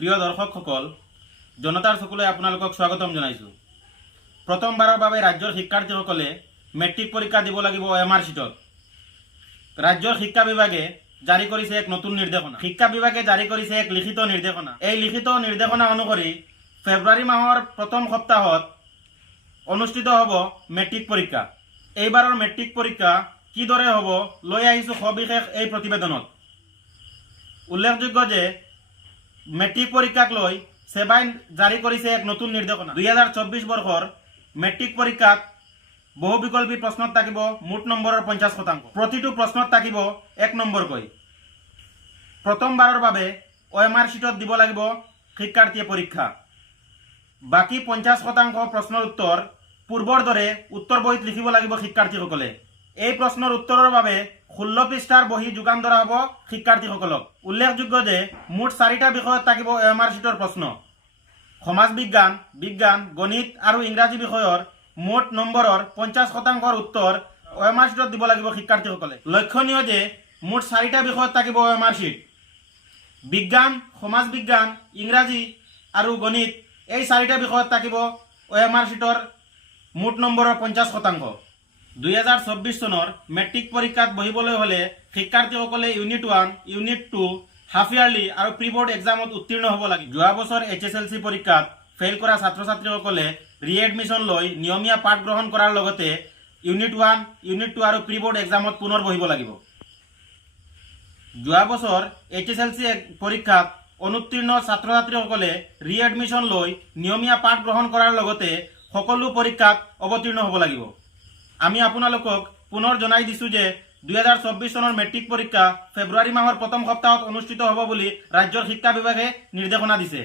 প্ৰিয় দৰ্শকসকল, জনতাৰ চকুলৈ আপোনালোকক স্বাগতম জনাইছোঁ। প্ৰথমবাৰৰ বাবে ৰাজ্যৰ শিক্ষাৰ্থীসকলে মেট্ৰিক পৰীক্ষা দিব লাগিব OMR শীটত। ৰাজ্যৰ শিক্ষা বিভাগে জাৰি কৰিছে এক নতুন নিৰ্দেশনা। শিক্ষা বিভাগে জাৰি কৰিছে এক লিখিত নিৰ্দেশনা। এই লিখিত নিৰ্দেশনা অনুসৰি ফেব্ৰুৱাৰী মাহৰ প্ৰথম সপ্তাহত অনুষ্ঠিত হ'ব মেট্ৰিক পৰীক্ষা। এইবাৰৰ মেট্ৰিক পৰীক্ষা কিদৰে হ'ব লৈ আহিছোঁ সবিশেষ এই প্ৰতিবেদনত। উল্লেখযোগ্য যে মেট্ৰিক পৰীক্ষাক লৈ সেবাই জাৰি কৰিছে এক নতুন নিৰ্দেশনা। 2024 বৰ্ষৰ মেট্ৰিক পৰীক্ষাত বহু বিকল্পী প্ৰশ্নত থাকিব মুঠ নম্বৰৰ 50%। প্ৰতিটো প্ৰশ্নত থাকিব 1 নম্বৰকৈ। প্ৰথমবাৰৰ বাবে OMR শীটত দিব লাগিব শিক্ষাৰ্থীয়ে পৰীক্ষা। বাকী 50% প্ৰশ্নৰ উত্তৰ পূৰ্বৰ দৰে উত্তৰ বহীত লিখিব লাগিব শিক্ষাৰ্থীসকলে। এই প্ৰশ্নৰ উত্তৰৰ বাবে 16 পৃষ্ঠাৰ বহি যোগান ধৰা হ'ব শিক্ষাৰ্থীসকলক। উল্লেখযোগ্য যে মুঠ 4টা বিষয়ত থাকিব OMR শীটৰ প্ৰশ্ন। সমাজ বিজ্ঞান, বিজ্ঞান, গণিত আৰু ইংৰাজী বিষয়ৰ মুঠ নম্বৰৰ 50%ৰ উত্তৰ OMR শীটত দিব লাগিব শিক্ষাৰ্থীসকলে। লক্ষণীয় যে মুঠ 4টা বিষয়ত থাকিব OMR শীট। বিজ্ঞান, সমাজ বিজ্ঞান, ইংৰাজী আৰু গণিত এই 4টা বিষয়ত থাকিব OMR শীটৰ মুঠ নম্বৰৰ 50%। 2024 চনৰ মেট্ৰিক পৰীক্ষাত বহিবলৈ হ'লে শিক্ষাৰ্থীসকলে ইউনিট 1, ইউনিট 2, হাফ ইয়াৰলি আৰু প্ৰি বৰ্ড এক্সামত উত্তীৰ্ণ হ'ব লাগিব। যোৱা বছৰ HSLC পৰীক্ষাত ফেইল কৰা ছাত্ৰ ছাত্ৰীসকলে ৰিএডমিশ্যন লৈ নিয়মীয়া পাঠ গ্ৰহণ কৰাৰ লগতে ইউনিট 1, ইউনিট 2 আৰু প্ৰি বৰ্ড এক্সামত পুনৰ বহিব লাগিব। যোৱা বছৰ HSLC পৰীক্ষাত অনুত্তীৰ্ণ ছাত্ৰ ছাত্ৰীসকলে ৰিএডমিশ্যন লৈ নিয়মীয়া পাঠ গ্ৰহণ কৰাৰ লগতে সকলো পৰীক্ষাত অৱতীৰ্ণ হ'ব লাগিব। আমি আপোনালোকক পুনৰ জনাই দিছোঁ যে 2024 চনৰ মেট্ৰিক পৰীক্ষা ফেব্ৰুৱাৰী মাহৰ প্ৰথম সপ্তাহত অনুষ্ঠিত হ'ব বুলি ৰাজ্যৰ শিক্ষা বিভাগে নিৰ্দেশনা দিছে।